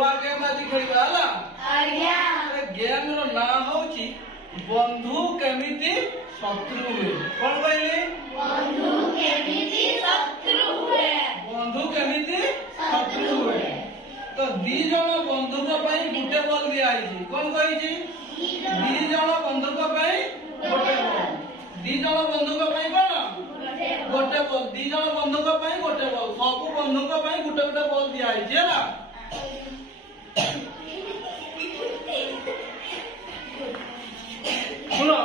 नुआ गेम आज खेलिबा हला आज्ञा गेम रो ना होची बंधु केमिति शत्रु हुए कोन कहली बंधु केमिति शत्रु हुए बंधु केमिति शत्रु हुए तो दी जण बंधु को पई गुटे बॉल दिया आइची कोन कहि छी दी जण बंधु को पई गोटे बॉल दी जण बंधु को पई कोन गोटे बॉल दी जण बंधु को पई गोटे बॉल सब बंधु को पई गुटे गुटे बॉल दिया आइची हला सुनो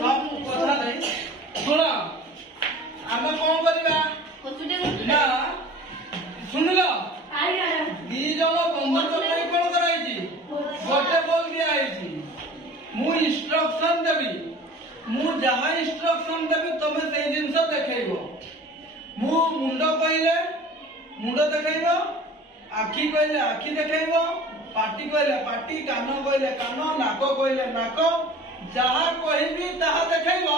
सब कथा नहीं सुनो आमे कोन करबा ना सुन लो दी जण बंधु को पई कोन कराइची गोटे बॉल दिया आइची मु इंस्ट्रक्शन देबी मु जहा इंस्ट्रक्शन देबी तमे सेई जिंस देखेइबो मु मुंडो कइले मुंडो देखेइबो आखी कइले आखी देखेइबो पाटी कइले पाटी कान कइले कान नाको कइले नाको जहा कहिबी ताहा देखेइबो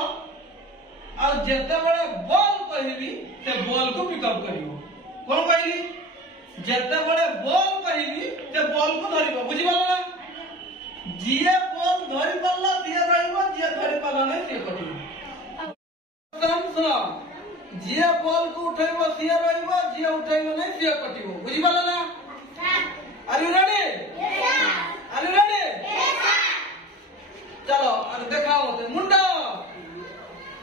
आ जेते बळे बॉल कहिबी से बॉल को पिकअप करिवो कोन कहिली जेते बळे बॉल कहिबी से बॉल को धरिबो बुझि पाला जिए बॉल धरि पल्ला दिए रहइबो जिए धरि पल्ला नै से कटिबो तम सुनो जिए बॉल को उठैबो सिए रहइबो जिए उठैबो नै सिए कटिबो बुझि पाला ना are you ready are you ready चलो अब देखाओ मते मुंडा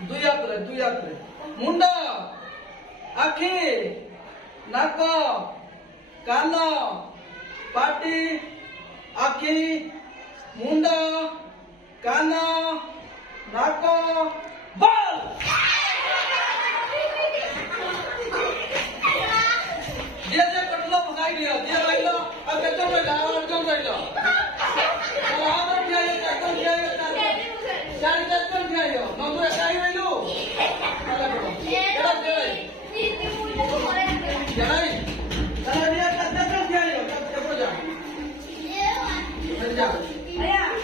दुई हाथ रे मुंडा आखी नाक कान पाटी आखी मुंडा कान नाक बॉल जे कटलो भगाई दियो जे रहिलो अब केतो रहिलो अर्जुन रहिलो आदर किया एकदम किया चारि एकदम किया नंदू एकाई रहिलो एड़ा दे जनाई चलो दिया एकदम किया देखो जा जा भैया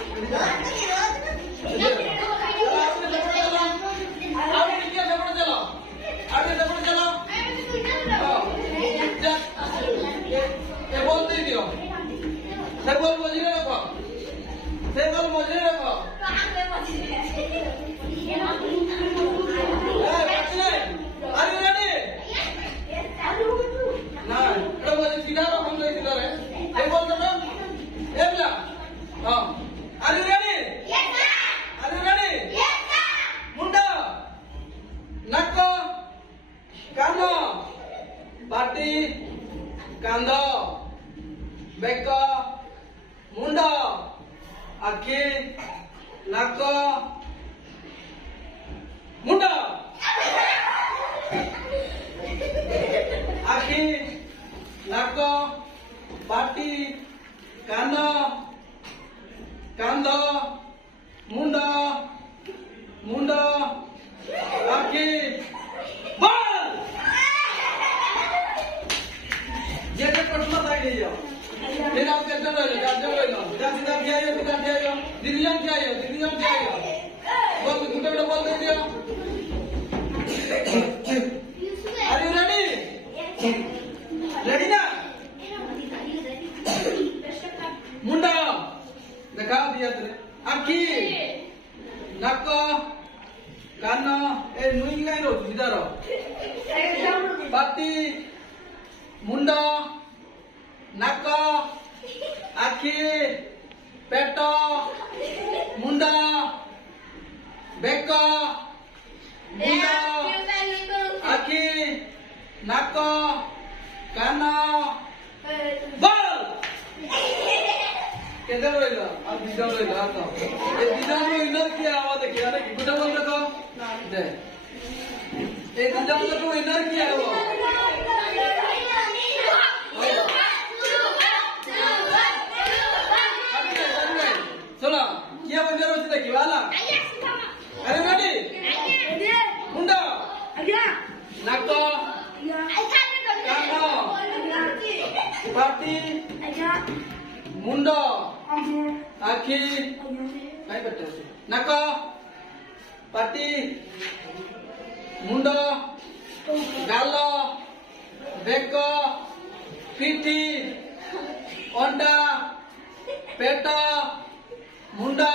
पाटी कांद बेक मुंड आखी नाक मुंड आखी नाक पाटी कान कांद मुंड मुंड आखी बॉल ये प्रश्न साइड ले जाओ फिर आप कैसे रह लो जाते रह लो सीधा सीधा क्या है दीदी जान क्या है बोल गुटे गुटे बोल दे दिया आर यू रेडी रेडी ना मुंडा देखा दिया तेरे आखी नाक कान ए नुई काई रो सीधा रो पाटी मुंड नाक आखी पेट मुंड बेक मुंड आखी नाक कान बॉल केदे रहिलो आ दिदा रहिलो आ तो ए दिदा रो इनर किया आवा देखिया रे गुटा बोल देखो दे ए दिदा रो इनर किया आवा चलो क्या बंदे रोज देखी वाला अरे रेडी मुंडा नाक कान पाटी मुंड आखी काय करते नाक पाटी मुंड गाल बेक पिठी अंडा पेट मुंडा